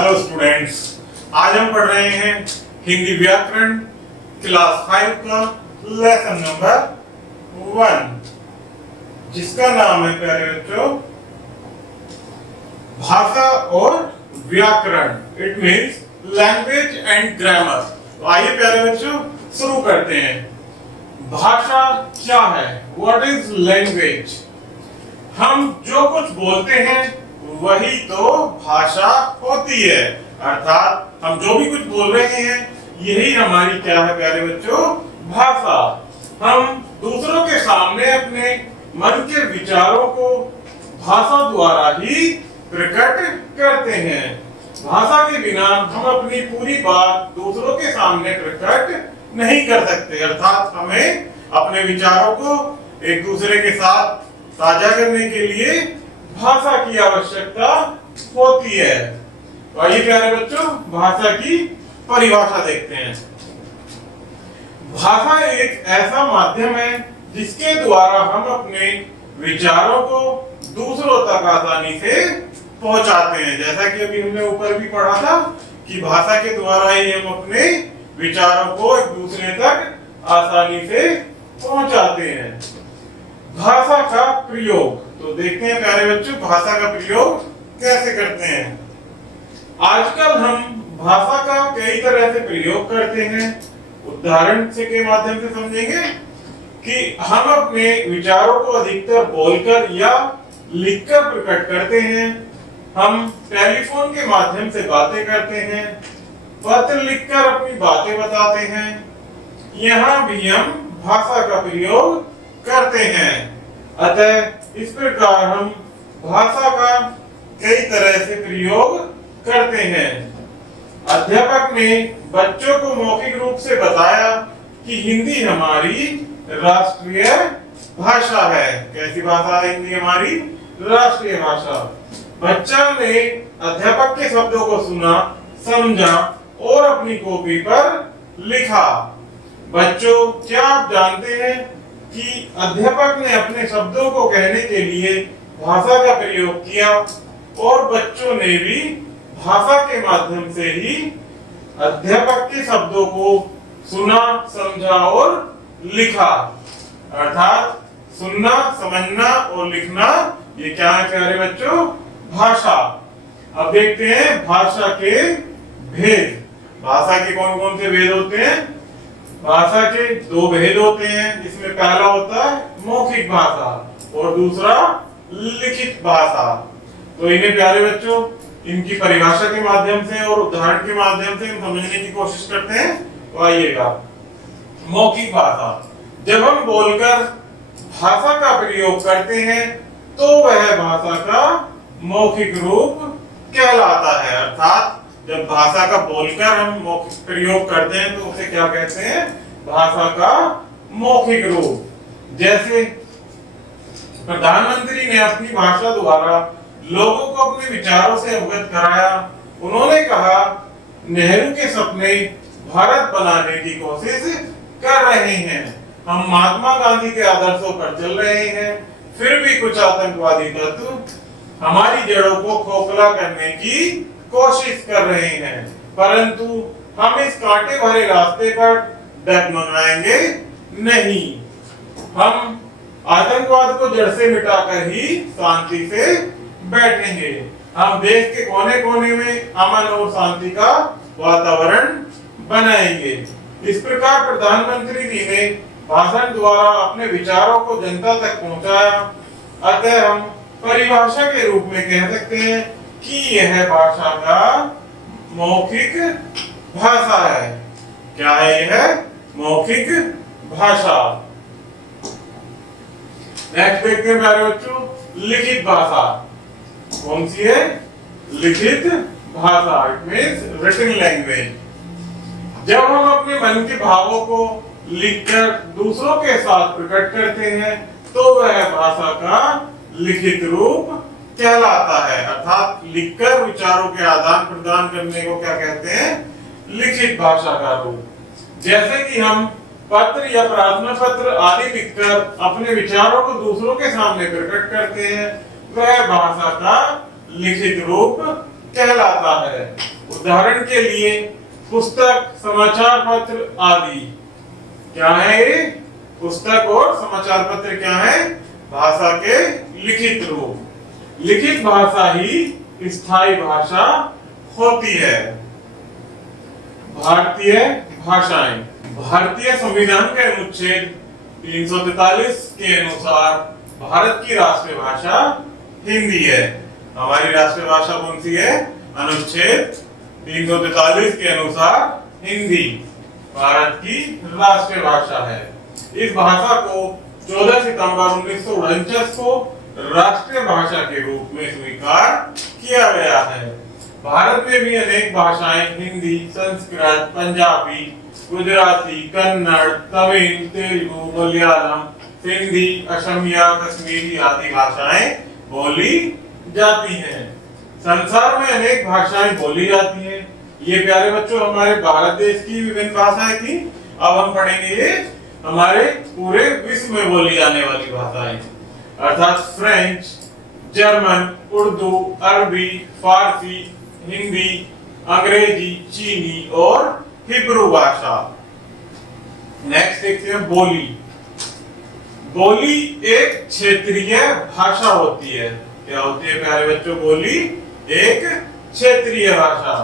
Hello students, आज हम पढ़ रहे हैं हिंदी व्याकरण क्लास 5 का लेसन नंबर 1, जिसका नाम है प्यारे बच्चों भाषा और व्याकरण। It means language and grammar. तो आइए प्यारे बच्चों शुरू करते हैं। भाषा क्या है? What is language? हम जो कुछ बोलते हैं वही तो भाषा होती है, अर्थात हम जो भी कुछ बोल रहे हैं यही हमारी क्या है प्यारे बच्चों? भाषा। हम दूसरों के सामने अपने मन के विचारों को भाषा द्वारा ही प्रकट करते हैं। भाषा के बिना हम अपनी पूरी बात दूसरों के सामने प्रकट नहीं कर सकते, अर्थात हमें अपने विचारों को एक दूसरे के साथ साझा करने के लिए भाषा की आवश्यकता होती है। तो आइए प्यारे बच्चों भाषा की परिभाषा देखते हैं। भाषा एक ऐसा माध्यम है जिसके द्वारा हम अपने विचारों को दूसरों तक आसानी से पहुंचाते हैं। जैसा कि अभी हमने ऊपर भी पढ़ा था कि भाषा के द्वारा ही हम अपने विचारों को एक दूसरे तक आसानी से पहुंचाते हैं। भाषा का प्रयोग तो देखते हैं प्यारे बच्चों भाषा का प्रयोग कैसे करते हैं। आजकल हम भाषा का कई तरह से प्रयोग करते हैं। उदाहरण से के माध्यम से समझेंगे कि हम अपने विचारों को अधिकतर बोलकर या लिखकर प्रकट करते हैं। हम टेलीफोन के माध्यम से बातें करते हैं, पत्र लिखकर अपनी बातें बताते हैं। यहाँ भी हम भाषा का प्रयोग करते हैं। अतः इस प्रकार हम भाषा का कई तरह से प्रयोग करते हैं। अध्यापक ने बच्चों को मौखिक रूप से बताया कि हिंदी हमारी राष्ट्रीय भाषा है। कैसी भाषा है हिंदी? हमारी राष्ट्रीय भाषा। बच्चा ने अध्यापक के शब्दों को सुना, समझा और अपनी कॉपी पर लिखा। बच्चों, क्या आप जानते हैं कि अध्यापक ने अपने शब्दों को कहने के लिए भाषा का प्रयोग किया और बच्चों ने भी भाषा के माध्यम से ही अध्यापक के शब्दों को सुना, समझा और लिखा। अर्थात सुनना, समझना और लिखना ये क्या है प्यारे बच्चों? भाषा। अब देखते हैं भाषा के भेद। भाषा के कौन कौन से भेद होते हैं? भाषा के दो भेद होते हैं, जिसमें पहला होता है मौखिक भाषा और दूसरा लिखित भाषा। तो इन्हें प्यारे बच्चों इनकी परिभाषा के माध्यम से और उदाहरण के माध्यम से हम समझने की कोशिश करते हैं। तो आइएगा, मौखिक भाषा। जब हम बोलकर भाषा का प्रयोग करते हैं तो वह भाषा का मौखिक रूप कहलाता है। अर्थात जब भाषा का बोलकर हम मौखिक प्रयोग करते हैं तो उसे क्या कहते हैं? भाषा का मौखिक रूप। जैसे प्रधानमंत्री ने अपनी भाषा द्वारा लोगों को अपने विचारों से अवगत कराया। उन्होंने कहा, नेहरू के सपने भारत बनाने की कोशिश कर रहे हैं। हम महात्मा गांधी के आदर्शों पर चल रहे हैं, फिर भी कुछ आतंकवादी तत्व हमारी जड़ों को खोखला करने की कोशिश कर रहे हैं, परंतु हम इस कांटे भरे रास्ते पर डगमगाएंगे नहीं। हम आतंकवाद को जड़ से मिटाकर ही शांति से बैठेंगे। हम देश के कोने कोने में अमन और शांति का वातावरण बनाएंगे। इस प्रकार प्रधानमंत्री जी ने भाषण द्वारा अपने विचारों को जनता तक पहुंचाया। अतः हम परिभाषा के रूप में कह सकते हैं कि यह भाषा का मौखिक भाषा है। क्या है यह? मौखिक भाषा। नेक्स्ट देखते हैं प्यारे बच्चों लिखित भाषा। कौन सी है? लिखित भाषा। It means written language. जब हम अपने मन के भावों को लिखकर दूसरों के साथ प्रकट करते हैं तो वह भाषा का लिखित रूप कहलाता है। अर्थात लिखकर विचारों के आदान प्रदान करने को क्या कहते हैं? लिखित भाषा का रूप। जैसे कि हम पत्र या प्रार्थना पत्र आदि लिखकर अपने विचारों को दूसरों के सामने प्रकट करते हैं, वह भाषा का लिखित रूप कहलाता है। उदाहरण के लिए पुस्तक, समाचार पत्र आदि। क्या है ये? पुस्तक और समाचार पत्र क्या है? भाषा के लिखित रूप। लिखित भाषा ही स्थायी भाषा होती है। भारतीय भाषाएं। भारतीय संविधान के अनुच्छेद 343 के अनुसार भारत की राष्ट्रीय भाषा हिंदी है। हमारी राष्ट्रीय भाषा कौन सी है? अनुच्छेद 343 के अनुसार हिंदी भारत की राष्ट्रीय भाषा है। इस भाषा को 14 सितंबर 1949 को राष्ट्रीय भाषा के रूप में स्वीकार किया गया है। भारत में भी अनेक भाषाएं हिंदी, संस्कृत, पंजाबी, गुजराती, कन्नड़, तमिल, तेलुगु, मलयालम, सिंधी, असमिया, कश्मीरी आदि भाषाएं बोली जाती हैं। संसार में अनेक भाषाएं बोली जाती हैं। ये प्यारे बच्चों हमारे भारत देश की विभिन्न भाषाएं थी। अब हम पढ़ेंगे ये हमारे पूरे विश्व में बोली जाने वाली भाषाएं, अर्थात फ्रेंच, जर्मन, उर्दू, अरबी, फारसी, हिंदी, अंग्रेजी, चीनी और हिब्रू भाषा। नेक्स्ट देखते हैं बोली। बोली एक क्षेत्रीय भाषा होती है। क्या होती है प्यारे बच्चों? बोली एक क्षेत्रीय भाषा।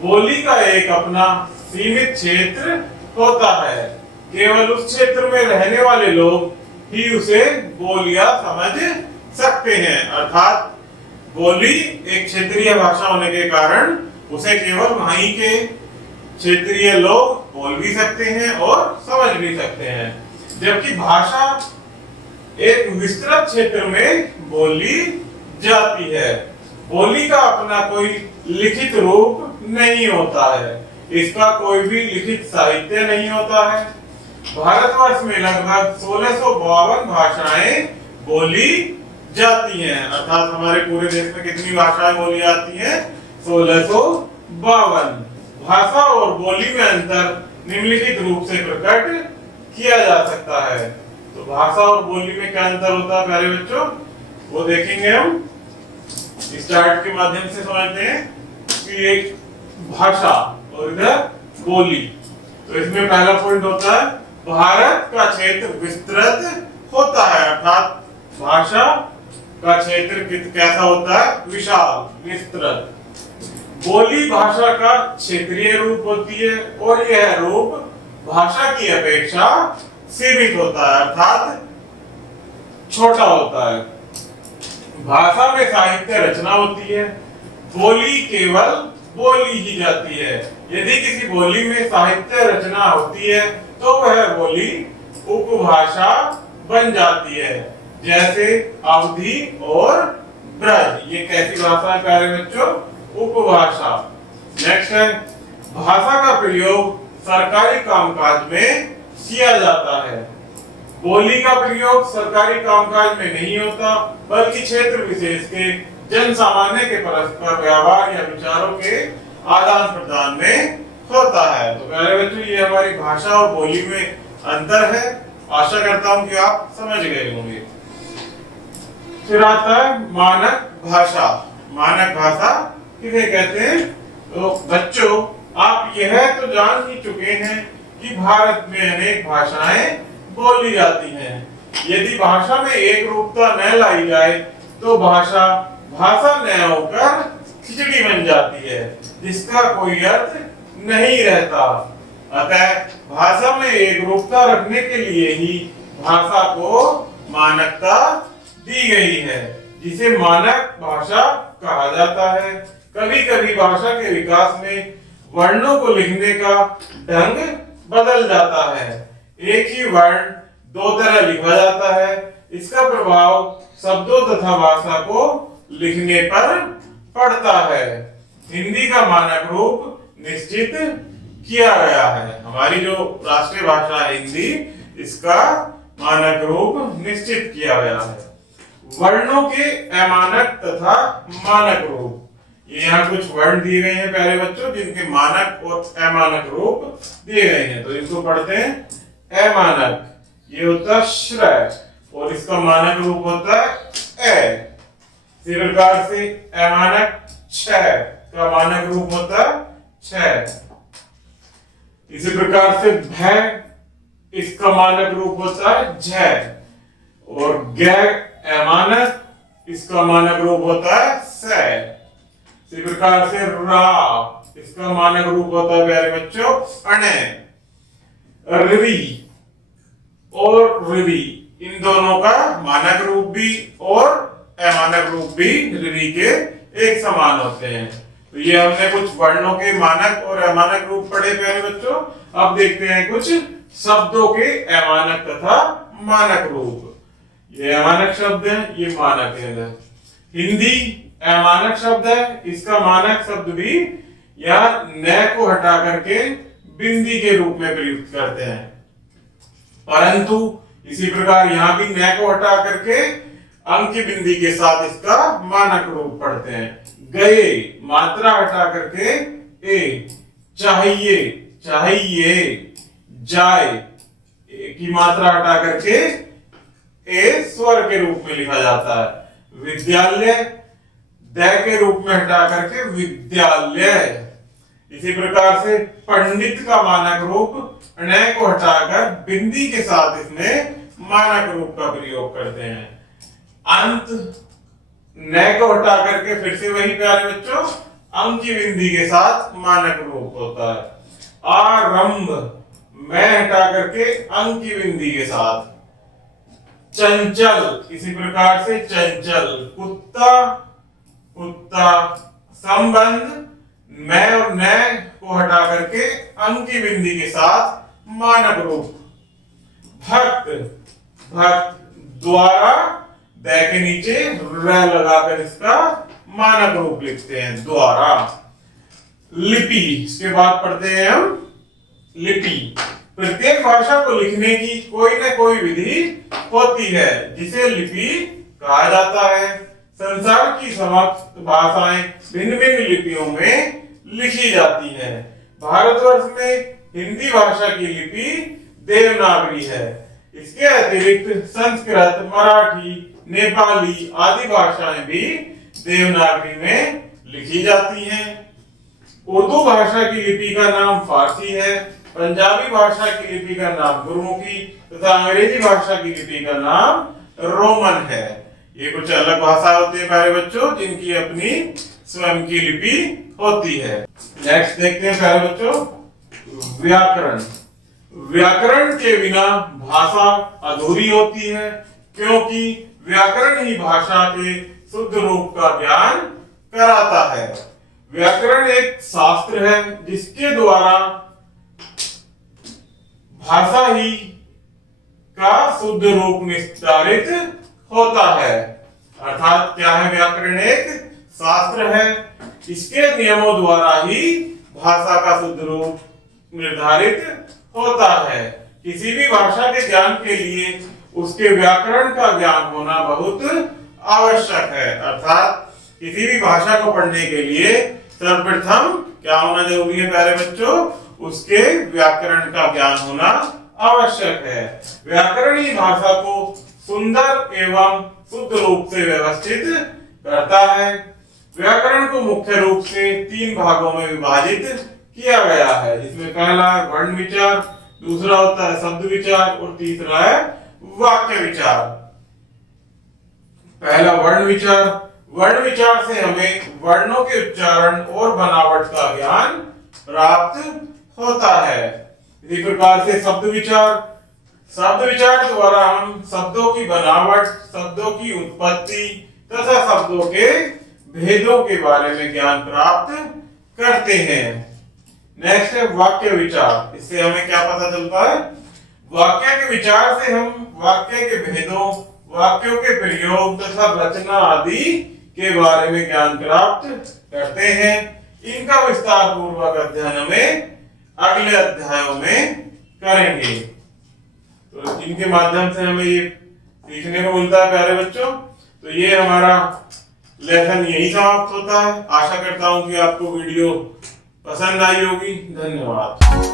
बोली का एक अपना सीमित क्षेत्र होता है। केवल उस क्षेत्र में रहने वाले लोग ही उसे बोलियां समझ सकते हैं। अर्थात बोली एक क्षेत्रीय भाषा होने के कारण उसे केवल वहीं के क्षेत्रीय लोग बोल भी सकते हैं और समझ भी सकते हैं। जबकि भाषा एक विस्तृत क्षेत्र में बोली जाती है। बोली का अपना कोई लिखित रूप नहीं होता है। इसका कोई भी लिखित साहित्य नहीं होता है। भारतवर्ष में लगभग 1652 भाषाएं बोली जाती हैं। अर्थात हमारे पूरे देश में कितनी भाषाएं बोली जाती हैं? 1652। भाषा और बोली में अंतर निम्नलिखित रूप से प्रकट किया जा सकता है। तो भाषा और बोली में क्या अंतर होता है प्यारे बच्चों? वो देखेंगे हम। स्टार्ट के माध्यम से समझते हैं कि एक भाषा और इधर बोली। तो इसमें पहला पॉइंट होता है भारत का क्षेत्र विस्तृत होता है। अर्थात भाषा का क्षेत्र कैसा होता है? विशाल, विस्तृत। बोली भाषा का क्षेत्रीय रूप होती है और यह रूप भाषा की अपेक्षा सीमित होता है, अर्थात छोटा होता है। भाषा में साहित्य रचना होती है। बोली केवल बोली ही जाती है। यदि किसी बोली में साहित्य रचना होती है तो वह बोली उपभाषा बन जाती है, जैसे अवधी और ब्रज। ये कैसी भाषा है प्यारे बच्चों? उपभाषा। नेक्स्ट है भाषा का प्रयोग सरकारी कामकाज में किया जाता है। बोली का प्रयोग सरकारी कामकाज में नहीं होता, बल्कि क्षेत्र विशेष के जन सामान्य के परस्पर व्यवहार या विचारों के आदान प्रदान में होता है। तो प्यारे बच्चों ये हमारी भाषा और बोली में अंतर है। आशा करता हूं कि आप समझ गए होंगे। फिर आता है मानक भाषा। मानक भाषा किसे कहते हैं? तो बच्चों आप यह तो जान ही चुके हैं कि भारत में अनेक भाषाएं बोली जाती हैं। यदि भाषा में एक रूपता न लाई जाए तो भाषा न होकर खिचड़ी बन जाती है, जिसका कोई अर्थ नहीं रहता। अतः भाषा में एक रूपता रखने के लिए ही भाषा को मानकता दी गई है, जिसे मानक भाषा कहा जाता है। कभी कभी भाषा के विकास में वर्णों को लिखने का ढंग बदल जाता है। एक ही वर्ण दो तरह लिखा जाता है। इसका प्रभाव शब्दों तथा भाषा को लिखने पर पड़ता है। हिंदी का मानक रूप निश्चित किया गया है। हमारी जो राष्ट्रीय भाषा है हिंदी, इसका मानक रूप निश्चित किया गया है। वर्णों के अमानक तथा मानक रूप। ये यहाँ कुछ वर्ण दिए गए हैं प्यारे बच्चों, जिनके मानक और अमानक रूप दिए गए हैं। तो इनको पढ़ते हैं। अमानक ये होता है श्रय और इसका मानक रूप होता है ए। इसी प्रकार से अमानक छ का मानक रूप होता है 6। इसी प्रकार से भ, इसका मानक रूप होता है झ, और ग अमानक, इसका मानक रूप होता है स। इसी प्रकार से रा, इसका मानक रूप होता है प्यारे बच्चों अण। ऋवी और ऋवी, इन दोनों का मानक रूप भी और अमानक रूप भी ऋवी के एक समान होते हैं। तो ये हमने कुछ वर्णों के मानक और अमानक रूप पढ़े प्यारे बच्चों। अब देखते हैं कुछ शब्दों के अमानक तथा मानक रूप। ये अमानक शब्द है, ये मानक है। हिंदी अमानक शब्द है, इसका मानक शब्द भी यहाँ न को हटा करके बिंदी के रूप में प्रयुक्त करते हैं, परंतु इसी प्रकार यहाँ भी न को हटा करके अंक की बिंदी के साथ इसका मानक रूप पढ़ते हैं। गए, मात्रा हटा करके ए, चाहिए, चाहिए, जाए, की मात्रा हटा करके ए स्वर के रूप में लिखा जाता है। विद्यालय, द के रूप में हटा करके विद्यालय। इसी प्रकार से पंडित का मानक रूप न को हटाकर बिंदी के साथ इसमें मानक रूप का प्रयोग करते हैं। अंत, न को हटा करके फिर से वही प्यारे बच्चों अंक की बिंदी के साथ मानक रूप होता है। आरंभ, मैं हटा करके अंक की बिंदी के साथ। चंचल, इसी प्रकार से चंचल। कुत्ता, कुत्ता। संबंध, मैं और न को हटा करके अंक की बिंदी के साथ मानक रूप। भक्त, भक्त। द्वारा, द के नीचे र लगाकर इसका मानक रूप लिखते हैं, द्वारा। लिपि, इसके बाद पढ़ते हैं हम लिपि। प्रत्येक भाषा को लिखने की कोई न कोई विधि होती है जिसे लिपि कहा जाता है। संसार की समस्त भाषाएं भिन्न भिन्न लिपियों में लिखी जाती हैं। भारतवर्ष में हिंदी भाषा की लिपि देवनागरी है। इसके अतिरिक्त संस्कृत, मराठी, नेपाली आदि भाषाएं भी देवनागरी में लिखी जाती हैं। उर्दू भाषा की लिपि का नाम फारसी है। पंजाबी भाषा की लिपि का नाम गुरमुखी तथा अंग्रेजी भाषा की लिपि का नाम रोमन है। ये कुछ अलग भाषा होती है प्यारे बच्चों जिनकी अपनी स्वयं की लिपि होती है। नेक्स्ट देखते हैं प्यारे बच्चों व्याकरण। व्याकरण के बिना भाषा अधूरी होती है, क्योंकि व्याकरण ही भाषा के शुद्ध रूप का ज्ञान कराता है। व्याकरण एक शास्त्र है जिसके द्वारा भाषा ही का शुद्ध रूप निर्धारित होता है। अर्थात क्या है, व्याकरण एक शास्त्र है, इसके नियमों द्वारा ही भाषा का शुद्ध रूप निर्धारित होता है। किसी भी भाषा के ज्ञान के लिए उसके व्याकरण का ज्ञान होना बहुत आवश्यक है। अर्थात किसी भी भाषा को पढ़ने के लिए सर्वप्रथम क्या होना जरूरी है प्यारे बच्चों, उसके व्याकरण का ज्ञान होना आवश्यक है। व्याकरण ही भाषा को सुंदर एवं शुद्ध रूप से व्यवस्थित करता है। व्याकरण को मुख्य रूप से 3 भागों में विभाजित किया गया है, जिसमें पहला वर्ण विचार, दूसरा होता है शब्द विचार और तीसरा है वाक्य विचार। पहला वर्ण विचार। वर्ण विचार से हमें वर्णों के उच्चारण और बनावट का ज्ञान प्राप्त होता है। इसी प्रकार से शब्द विचार। शब्द विचार द्वारा हम शब्दों की बनावट, शब्दों की उत्पत्ति तथा शब्दों के भेदों के बारे में ज्ञान प्राप्त करते हैं। नेक्स्ट है वाक्य विचार। इससे हमें क्या पता चलता है, वाक्य के विचार से हम वाक्य के भेदों, वाक्यों के प्रयोग तथा रचना आदि के बारे में ज्ञान प्राप्त करते हैं। इनका विस्तार पूर्वक अध्ययन हमें अगले अध्यायों में करेंगे। तो इनके माध्यम से हमें ये सीखने को मिलता है प्यारे बच्चों। तो ये हमारा लेसन यही समाप्त होता है। आशा करता हूं कि आपको वीडियो पसंद आई होगी। धन्यवाद।